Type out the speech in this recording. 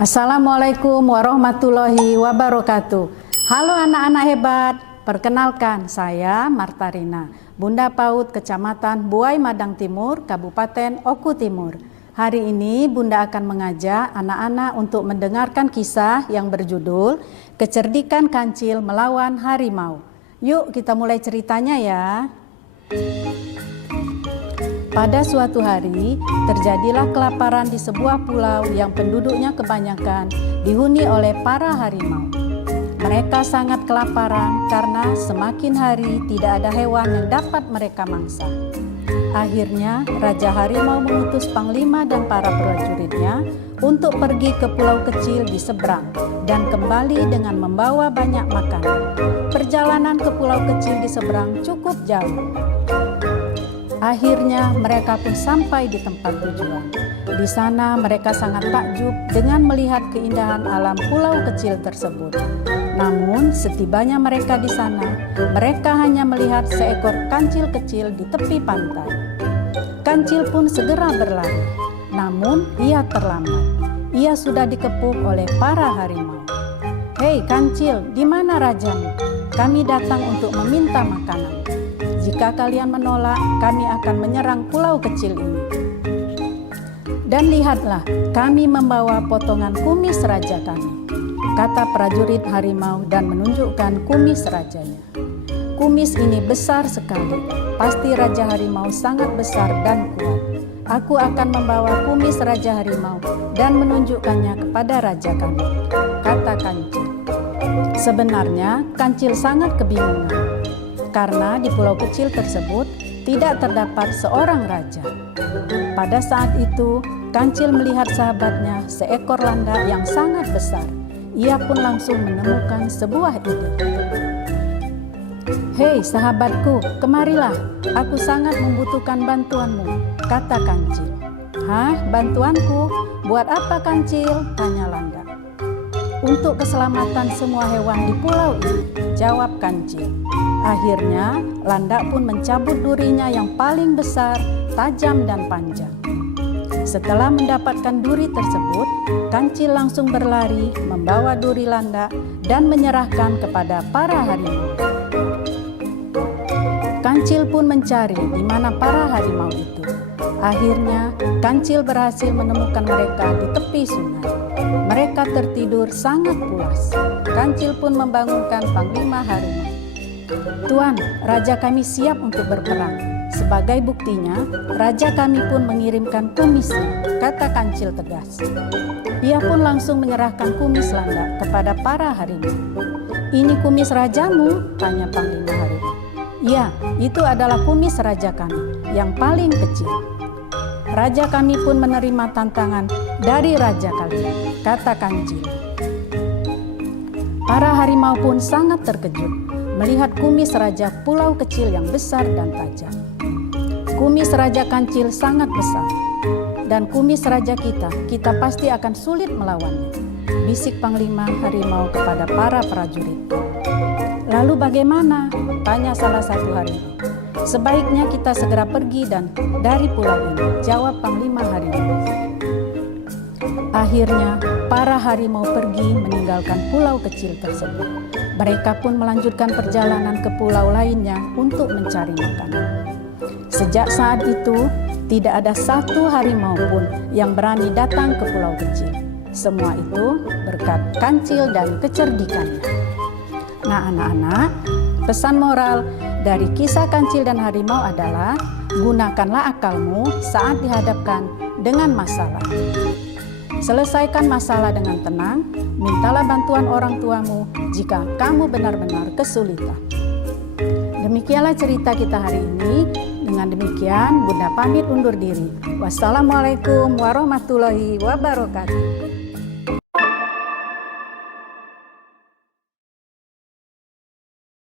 Assalamualaikum warahmatullahi wabarakatuh. Halo anak-anak hebat, perkenalkan saya Martarina, Bunda PAUD Kecamatan Buai Madang Timur, Kabupaten Oku Timur. Hari ini Bunda akan mengajak anak-anak untuk mendengarkan kisah yang berjudul Kecerdikan Kancil Melawan Harimau. Yuk kita mulai ceritanya ya. Pada suatu hari, terjadilah kelaparan di sebuah pulau yang penduduknya kebanyakan dihuni oleh para harimau. Mereka sangat kelaparan karena semakin hari tidak ada hewan yang dapat mereka mangsa. Akhirnya, Raja Harimau mengutus Panglima dan para prajuritnya untuk pergi ke pulau kecil di seberang dan kembali dengan membawa banyak makanan. Perjalanan ke pulau kecil di seberang cukup jauh. Akhirnya mereka pun sampai di tempat tujuan. Di sana mereka sangat takjub dengan melihat keindahan alam pulau kecil tersebut. Namun setibanya mereka di sana, mereka hanya melihat seekor kancil kecil di tepi pantai. Kancil pun segera berlari, namun ia terlambat. Ia sudah dikepung oleh para harimau. "Hei kancil, di mana rajamu? Kami datang untuk meminta makanan. Jika kalian menolak, kami akan menyerang pulau kecil ini. Dan lihatlah, kami membawa potongan kumis raja kami," kata prajurit harimau dan menunjukkan kumis rajanya. "Kumis ini besar sekali, pasti Raja Harimau sangat besar dan kuat. Aku akan membawa kumis Raja Harimau dan menunjukkannya kepada raja kami," kata kancil. Sebenarnya kancil sangat kebingungan, karena di pulau kecil tersebut tidak terdapat seorang raja. Pada saat itu, kancil melihat sahabatnya seekor landak yang sangat besar. Ia pun langsung menemukan sebuah ide. "Hei sahabatku, kemarilah, aku sangat membutuhkan bantuanmu," kata kancil. "Hah, bantuanku? Buat apa kancil?" tanya landak. "Untuk keselamatan semua hewan di pulau ini," jawab kancil. Akhirnya, landak pun mencabut durinya yang paling besar, tajam dan panjang. Setelah mendapatkan duri tersebut, kancil langsung berlari, membawa duri landak dan menyerahkan kepada para harimau. Kancil pun mencari di mana para harimau itu. Akhirnya, kancil berhasil menemukan mereka di tepi sungai. Mereka tertidur sangat puas. Kancil pun membangunkan Panglima Harimau. "Tuan, raja kami siap untuk berperang. Sebagai buktinya, raja kami pun mengirimkan kumisnya," kata kancil tegas. Ia pun langsung menyerahkan kumis landak kepada para harimau. "Ini kumis rajamu?" tanya Panglima Harimau. "Ya, itu adalah kumis raja kami, yang paling kecil." "Raja kami pun menerima tantangan dari raja kalian," kata kancil. Para harimau pun sangat terkejut melihat kumis raja pulau kecil yang besar dan tajam. "Kumis raja kancil sangat besar, dan kumis raja kita pasti akan sulit melawannya," bisik Panglima Harimau kepada para prajurit. "Lalu bagaimana?" tanya salah satu harimau. "Sebaiknya kita segera pergi dari pulau ini," jawab Panglima Harimau. Akhirnya para harimau pergi meninggalkan pulau kecil tersebut. Mereka pun melanjutkan perjalanan ke pulau lainnya untuk mencari makanan. Sejak saat itu, tidak ada satu harimau pun yang berani datang ke pulau kecil. Semua itu berkat kancil dan kecerdikannya. Nah anak-anak, pesan moral dari kisah kancil dan harimau adalah gunakanlah akalmu saat dihadapkan dengan masalah. Selesaikan masalah dengan tenang, mintalah bantuan orang tuamu jika kamu benar-benar kesulitan. Demikianlah cerita kita hari ini. Dengan demikian, Bunda pamit undur diri. Wassalamualaikum warahmatullahi wabarakatuh.